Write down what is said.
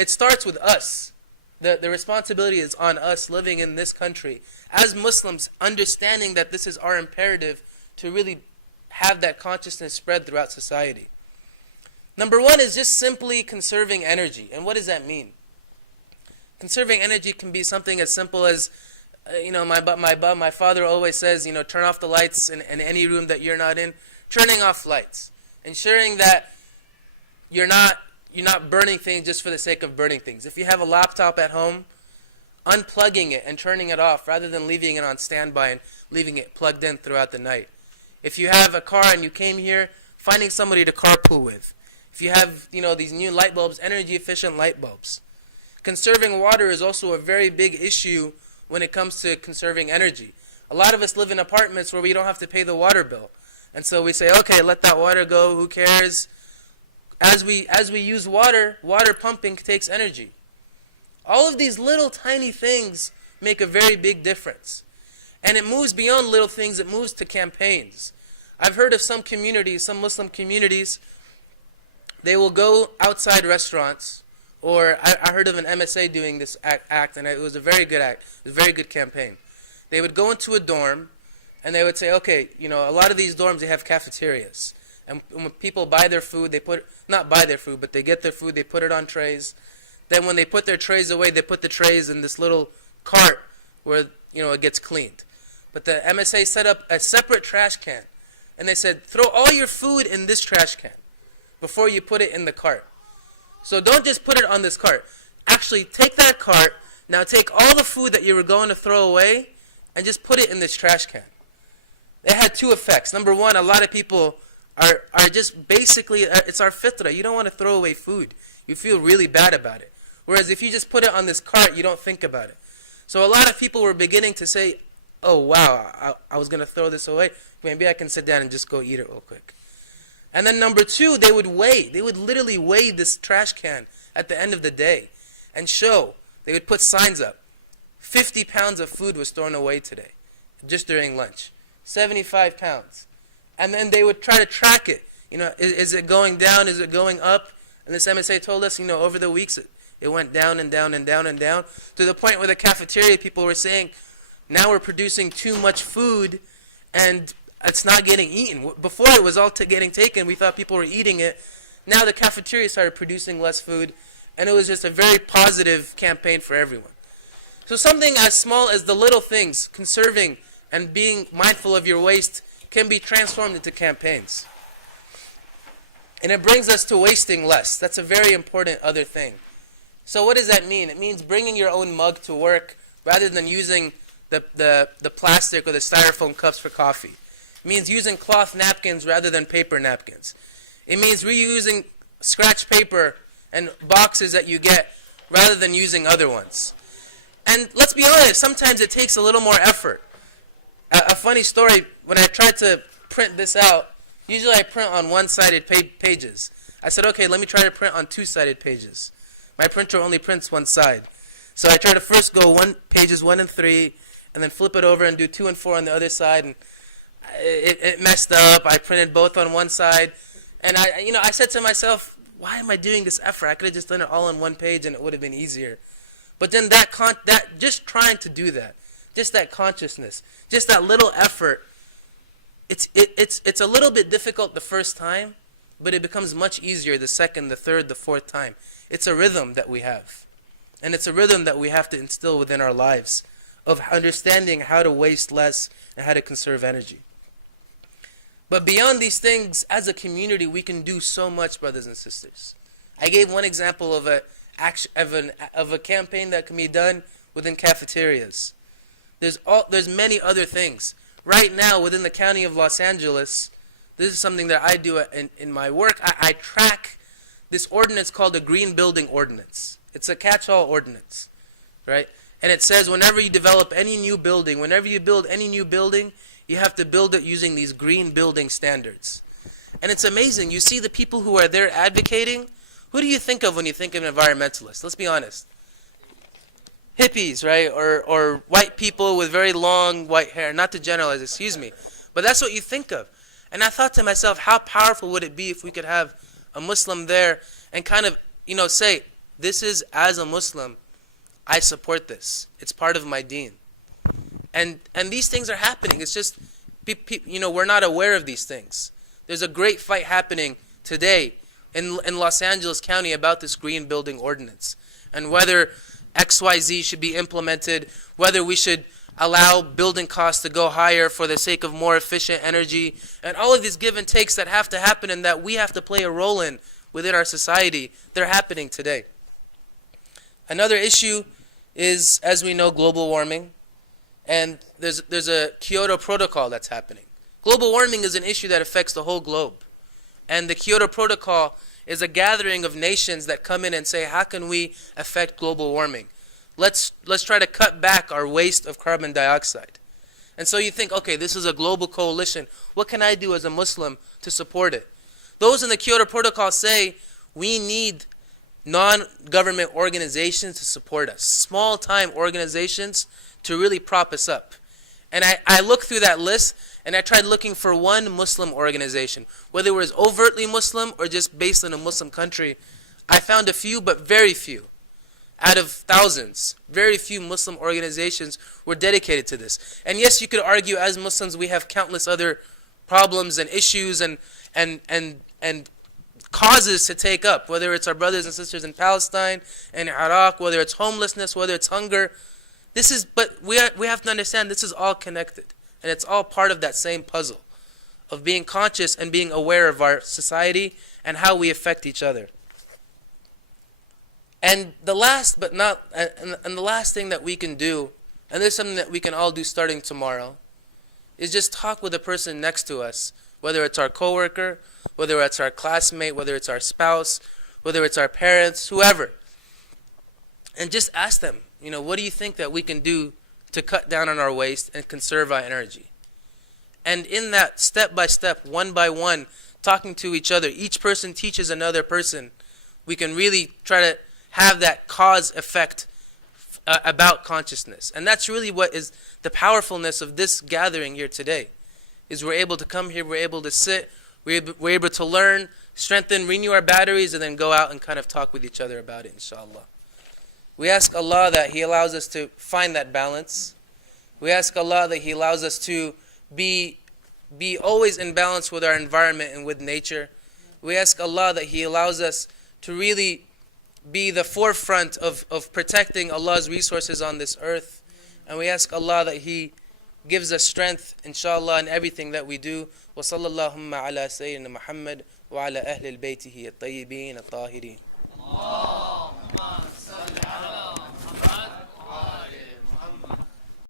it starts with us. The responsibility is on us living in this country. As Muslims, understanding that this is our imperative to really have that consciousness spread throughout society. Number one is just simply conserving energy. And what does that mean? Conserving energy can be something as simple as, my father always says, turn off the lights in any room that you're not in. Turning off lights. Ensuring that you're not burning things just for the sake of burning things. If you have a laptop at home, unplugging it and turning it off rather than leaving it on standby and leaving it plugged in throughout the night. If you have a car and you came here, finding somebody to carpool with. If you have, these new light bulbs, energy efficient light bulbs. Conserving water is also a very big issue when it comes to conserving energy. A lot of us live in apartments where we don't have to pay the water bill. And so we say, okay, let that water go, who cares? As we use water pumping takes energy. All of these little tiny things make a very big difference. And it moves beyond little things, it moves to campaigns. I've heard of some communities, some Muslim communities, they will go outside restaurants, or I heard of an MSA doing this act, and it was a very good act, a very good campaign. They would go into a dorm, and they would say, okay, a lot of these dorms, they have cafeterias. And when people buy their food, not buy their food, but they get their food, they put it on trays. Then when they put their trays away, they put the trays in this little cart where, it gets cleaned. But the MSA set up a separate trash can. And they said, throw all your food in this trash can before you put it in the cart. So don't just put it on this cart. Actually, take that cart, now take all the food that you were going to throw away, and just put it in this trash can. It had two effects. Number one, a lot of people are just basically, it's our fitrah. You don't want to throw away food. You feel really bad about it. Whereas if you just put it on this cart, you don't think about it. So a lot of people were beginning to say, oh wow, I was going to throw this away. Maybe I can sit down and just go eat it real quick. And then number two, they would weigh. They would literally weigh this trash can at the end of the day and show. They would put signs up. 50 pounds of food was thrown away today, just during lunch. 75 pounds. And then they would try to track it. Is it going down? Is it going up? And this MSA told us, over the weeks, it went down and down and down and down, to the point where the cafeteria people were saying, now we're producing too much food, and it's not getting eaten. Before it was all getting taken, we thought people were eating it. Now the cafeteria started producing less food, and it was just a very positive campaign for everyone. So something as small as the little things, conserving and being mindful of your waste, can be transformed into campaigns. And it brings us to wasting less. That's a very important other thing. So what does that mean? It means bringing your own mug to work rather than using the plastic or the styrofoam cups for coffee. It means using cloth napkins rather than paper napkins. It means reusing scratch paper and boxes that you get rather than using other ones. And let's be honest, sometimes it takes a little more effort. A funny story, when I tried to print this out, usually I print on one-sided pages. I said, okay, let me try to print on two-sided pages. My printer only prints one side. So I try to first go pages 1 and 3, and then flip it over and do 2 and 4 on the other side, and it messed up. I printed both on one side, and I said to myself, why am I doing this effort? I could have just done it all on one page and it would have been easier. But then that just trying to do that, just that consciousness, just that little effort, it's a little bit difficult the first time, but it becomes much easier the second, the third, the fourth time. It's a rhythm that we have. And it's a rhythm that we have to instill within our lives of understanding how to waste less and how to conserve energy. But beyond these things, as a community, we can do so much, brothers and sisters. I gave one example of a campaign that can be done within cafeterias. There's many other things. Right now, within the county of Los Angeles, this is something that I do in my work. I track this ordinance called the Green Building Ordinance. It's a catch-all ordinance, right? And it says whenever you develop any new building, whenever you build any new building, you have to build it using these green building standards. And it's amazing. You see the people who are there advocating. Who do you think of when you think of environmentalists? Let's be honest. Hippies, right? Or white people with very long white hair. Not to generalize, excuse me. But that's what you think of. And I thought to myself, how powerful would it be if we could have a Muslim there and kind of, say, this is, as a Muslim, I support this. It's part of my deen. And these things are happening. It's just, we're not aware of these things. There's a great fight happening today in Los Angeles County about this green building ordinance and whether XYZ should be implemented, whether we should allow building costs to go higher for the sake of more efficient energy, and all of these give and takes that have to happen and that we have to play a role in within our society. They're happening today. Another issue is, as we know, global warming, and there's a Kyoto Protocol that's happening. Global warming is an issue that affects the whole globe, and the Kyoto Protocol is a gathering of nations that come in and say, how can we affect global warming? Let's try to cut back our waste of carbon dioxide. And so you think, okay, this is a global coalition. What can I do as a Muslim to support it? Those in the Kyoto Protocol say we need non-government organizations to support us, small-time organizations to really prop us up. And I looked through that list, and I tried looking for one Muslim organization, whether it was overtly Muslim or just based in a Muslim country. I found a few, but very few. Out of thousands, very few Muslim organizations were dedicated to this. And yes, you could argue as Muslims we have countless other problems and issues and causes to take up, whether it's our brothers and sisters in Palestine and Iraq, whether it's homelessness, whether it's hunger. But we have to understand this is all connected, and it's all part of that same puzzle of being conscious and being aware of our society and how we affect each other. And the last thing that we can do, and there's something that we can all do starting tomorrow, is just talk with the person next to us, whether it's our coworker, whether it's our classmate, whether it's our spouse, whether it's our parents, whoever. And just ask them, what do you think that we can do to cut down on our waste and conserve our energy? And in that, step by step, one by one, talking to each other, each person teaches another person, we can really try to have that cause effect about consciousness. And that's really what is the powerfulness of this gathering here today, is we're able to come here, we're able to sit, we're able to learn, strengthen, renew our batteries, and then go out and kind of talk with each other about it, inshallah. We ask Allah that He allows us to find that balance. We ask Allah that He allows us to be always in balance with our environment and with nature. We ask Allah that He allows us to really be the forefront of protecting Allah's resources on this earth. And we ask Allah that He gives us strength, inshallah, in everything that we do. Wa sallallahu ala sayyidina Muhammad wa ala ahli al-baytihi at-tayyibin at-tahirin.